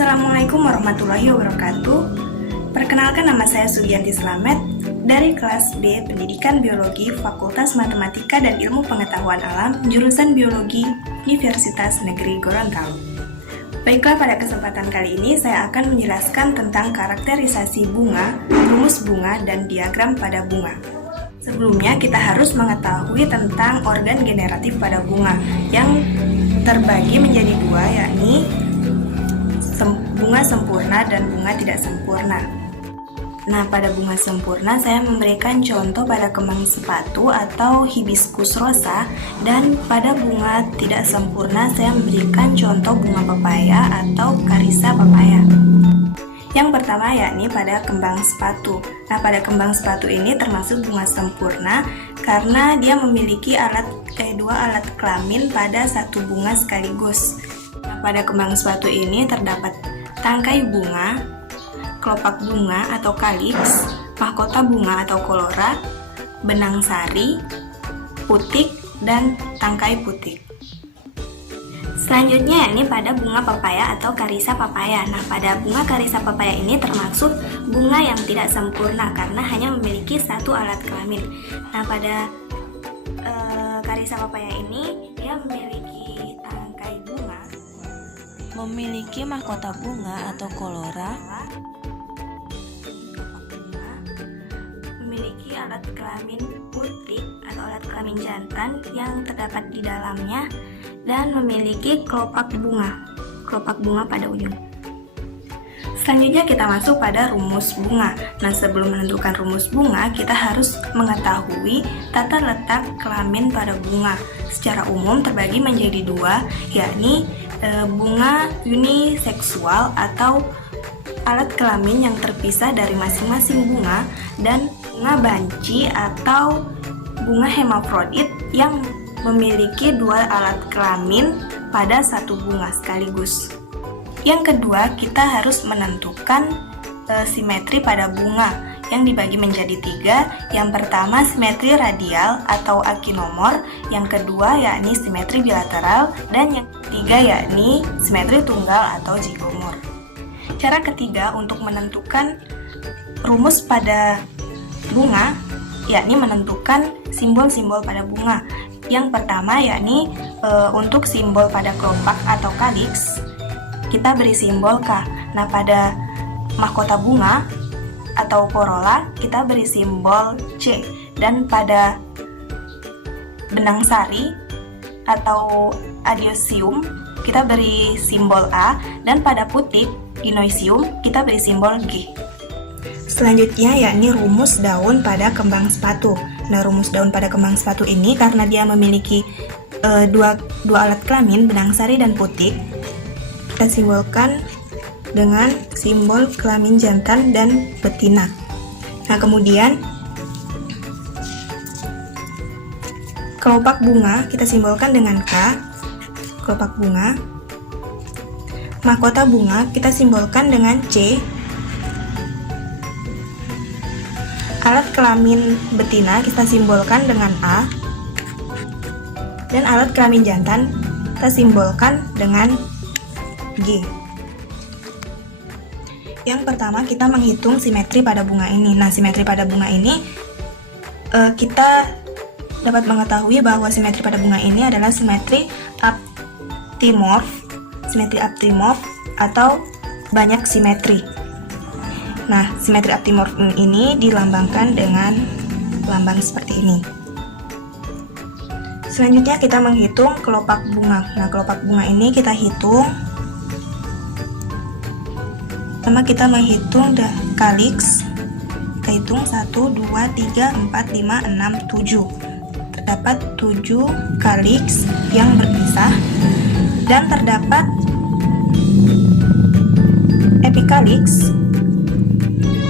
Assalamualaikum warahmatullahi wabarakatuh. Perkenalkan, nama saya Sugianti Slamet dari kelas B Pendidikan Biologi Fakultas Matematika dan Ilmu Pengetahuan Alam jurusan Biologi Universitas Negeri Gorontalo. Baiklah, pada kesempatan kali ini saya akan menjelaskan tentang karakterisasi bunga, rumus bunga, dan diagram pada bunga. Sebelumnya kita harus mengetahui tentang organ generatif pada bunga yang terbagi menjadi dua, yakni bunga sempurna dan bunga tidak sempurna. Nah, pada bunga sempurna saya memberikan contoh pada kembang sepatu atau hibiscus rosa, dan pada bunga tidak sempurna saya memberikan contoh bunga pepaya atau karisa papaya. Yang pertama yakni pada kembang sepatu. Nah, pada kembang sepatu ini termasuk bunga sempurna karena dia memiliki dua alat kelamin pada satu bunga sekaligus. Pada kembang sepatu ini terdapat tangkai bunga, kelopak bunga atau kaliks, mahkota bunga atau kolora, benang sari, putik, dan tangkai putik. Selanjutnya yakni pada bunga pepaya atau karisa papaya. Nah, pada bunga karisa papaya ini termasuk bunga yang tidak sempurna karena hanya memiliki satu alat kelamin. Nah, pada karisa papaya ini dia memiliki tangkai bunga, memiliki mahkota bunga atau kolora, memiliki alat kelamin putik atau alat kelamin jantan yang terdapat di dalamnya, dan memiliki kelopak bunga pada ujung. Selanjutnya kita masuk pada rumus bunga. Nah, sebelum menentukan rumus bunga, kita harus mengetahui tata letak kelamin pada bunga. Secara umum terbagi menjadi dua, yakni bunga uniseksual atau alat kelamin yang terpisah dari masing-masing bunga, dan bunga banci atau bunga hermafrodit yang memiliki dua alat kelamin pada satu bunga sekaligus. Yang kedua, kita harus menentukan simetri pada bunga yang dibagi menjadi tiga. Yang pertama simetri radial atau akinomor, yang kedua yakni simetri bilateral, dan yang ketiga yakni simetri tunggal atau zigomor. Cara ketiga untuk menentukan rumus pada bunga yakni menentukan simbol-simbol pada bunga. Yang pertama yakni untuk simbol pada kelopak atau kaliks kita beri simbol K. Nah, pada mahkota bunga atau corolla kita beri simbol C, dan pada benang sari atau adiosium kita beri simbol A, dan pada putik dinoisium kita beri simbol G. Selanjutnya yakni rumus daun pada kembang sepatu. Nah, rumus daun pada kembang sepatu ini karena dia memiliki dua alat kelamin, benang sari dan putik, kita simbolkan dengan simbol kelamin jantan dan betina. Nah, kemudian kelopak bunga kita simbolkan dengan K, kelopak bunga. Mahkota bunga kita simbolkan dengan C. Alat kelamin betina kita simbolkan dengan A, dan alat kelamin jantan kita simbolkan dengan G. Yang pertama kita menghitung simetri pada bunga ini. Nah, simetri pada bunga ini kita dapat mengetahui bahwa simetri pada bunga ini adalah simetri aptimorf, atau banyak simetri. Nah, simetri aptimorf ini dilambangkan dengan lambang seperti ini. Selanjutnya kita menghitung kelopak bunga. Nah, kelopak bunga ini kita hitung. Pertama kita menghitung kaliks. Kita hitung 1, 2, 3, 4, 5, 6, 7. Terdapat 7 kaliks yang berpisah, dan terdapat epikaliks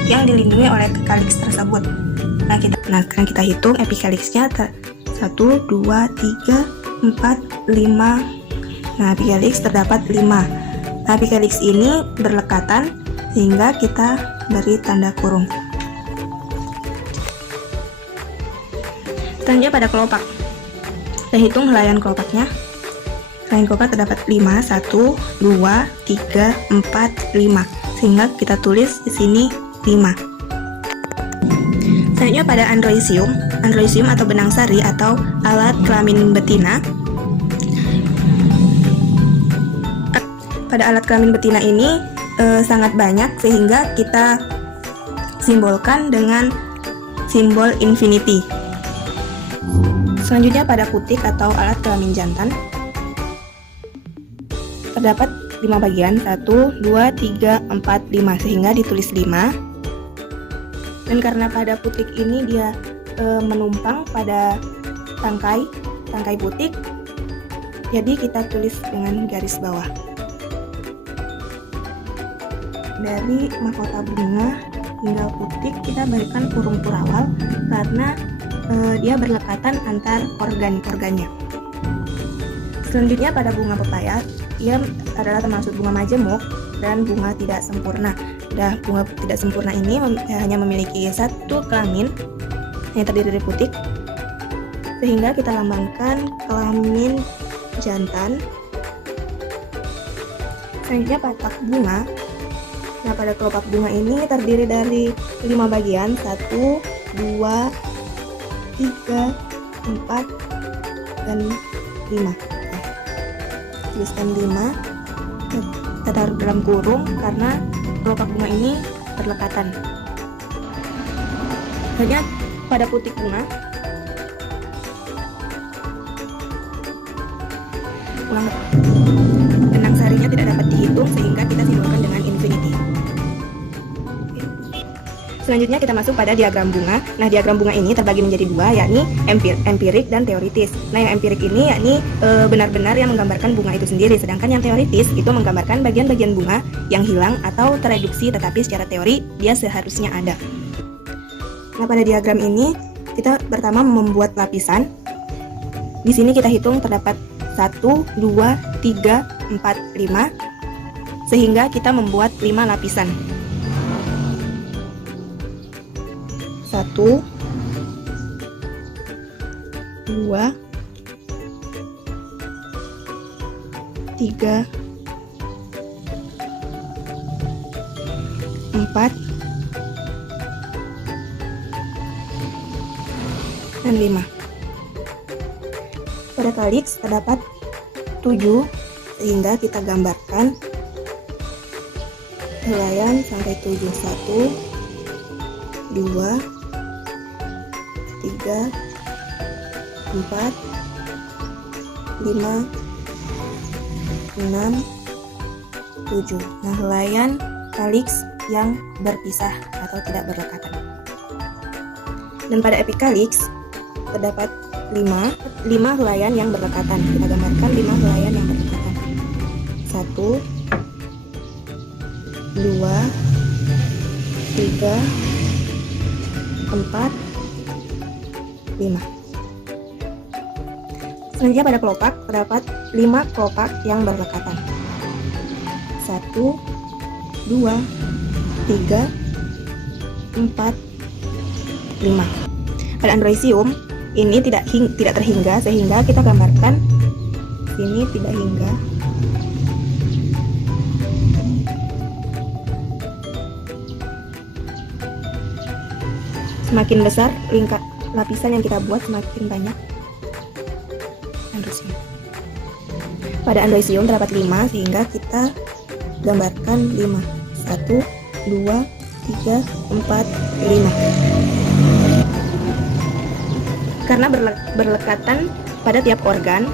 yang dilindungi oleh kaliks tersebut. Nah, kita hitung epikaliksnya 1, 2, 3, 4, 5. Nah, epikaliks terdapat 5. Nah, epikaliks ini berdekatan sehingga kita beri tanda kurung. Selanjutnya pada kelopak. Kita hitung helaian kelopaknya. Selain kopa terdapat 5, 1, 2, 3, 4, 5. Sehingga kita tulis di sini 5. Selanjutnya pada androisium atau benang sari atau alat kelamin betina. Pada alat kelamin betina ini sangat banyak sehingga kita simbolkan dengan simbol infinity. Selanjutnya pada putik atau alat kelamin jantan terdapat 5 bagian, 1, 2, 3, 4, 5 sehingga ditulis 5. Dan karena pada putik ini dia menumpang pada tangkai putik, jadi kita tulis dengan garis bawah. Dari mahkota bunga hingga putik kita berikan kurung kurawal karena dia berlekatan antar organ-organnya. Selanjutnya pada bunga pepaya, ia adalah termasuk bunga majemuk dan bunga tidak sempurna. Bunga tidak sempurna ini hanya memiliki satu kelamin yang terdiri dari putik, sehingga kita lambangkan kelamin jantan. Selanjutnya petak bunga. Nah, pada kelopak bunga ini terdiri dari 5 bagian, 1, 2, 3, 4, dan 5. Tuliskan 5, kita taruh dalam kurung karena kelopak bunga ini berdekatan. Selanjutnya pada putik bunga, benang sarinya tidak dapat dihitung sehingga kita simbolkan dengan infinity. Selanjutnya kita masuk pada diagram bunga. Nah, diagram bunga ini terbagi menjadi 2, yakni empirik dan teoritis. Nah, yang empirik ini yakni benar-benar yang menggambarkan bunga itu sendiri, sedangkan yang teoritis itu menggambarkan bagian-bagian bunga yang hilang atau tereduksi tetapi secara teori dia seharusnya ada. Nah, pada diagram ini kita pertama membuat lapisan. Di sini kita hitung terdapat 1, 2, 3, 4, 5 sehingga kita membuat 5 lapisan. 1, 2, 3, 4, dan 5. Pada kaliks terdapat 7 sehingga kita gambarkan helaian sampai 7. 1, 2, 3, 4, 5, 6, 7. Nah, helaian kaliks yang berpisah atau tidak berdekatan. Dan pada epikaliks terdapat 5 helaian yang berdekatan. Kita gambarkan 5 helaian yang berdekatan. 1, 2, 3, 4, 5. Selanjutnya pada kelopak terdapat 5 kelopak yang berdekatan. 1, 2, 3, 4, 5. Pada androisium ini tidak terhingga sehingga kita gambarkan sini tidak hingga. Semakin besar lapisan yang kita buat semakin banyak androisium. Pada androisium terdapat 5 sehingga kita gambarkan 5. 1, 2, 3, 4, 5. Karena berlekatan pada tiap organ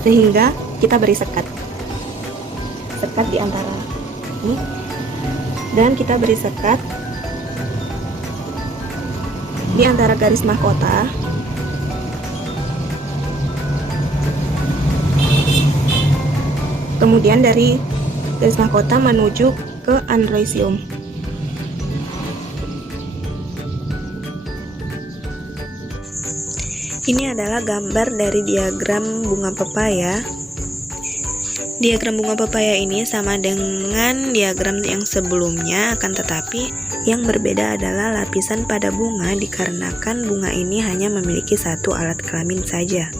sehingga kita beri sekat di antara ini dan kita beri sekat di antara garis mahkota kemudian dari garis mahkota menuju ke androisium. Ini adalah gambar dari diagram bunga pepaya. Diagram bunga pepaya ini sama dengan diagram yang sebelumnya, akan tetapi yang berbeda adalah lapisan pada bunga dikarenakan bunga ini hanya memiliki satu alat kelamin saja.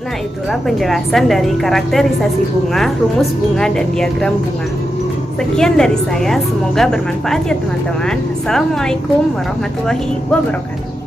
Nah, itulah penjelasan dari karakterisasi bunga, rumus bunga, dan diagram bunga. Sekian dari saya, semoga bermanfaat ya teman-teman. Assalamualaikum warahmatullahi wabarakatuh.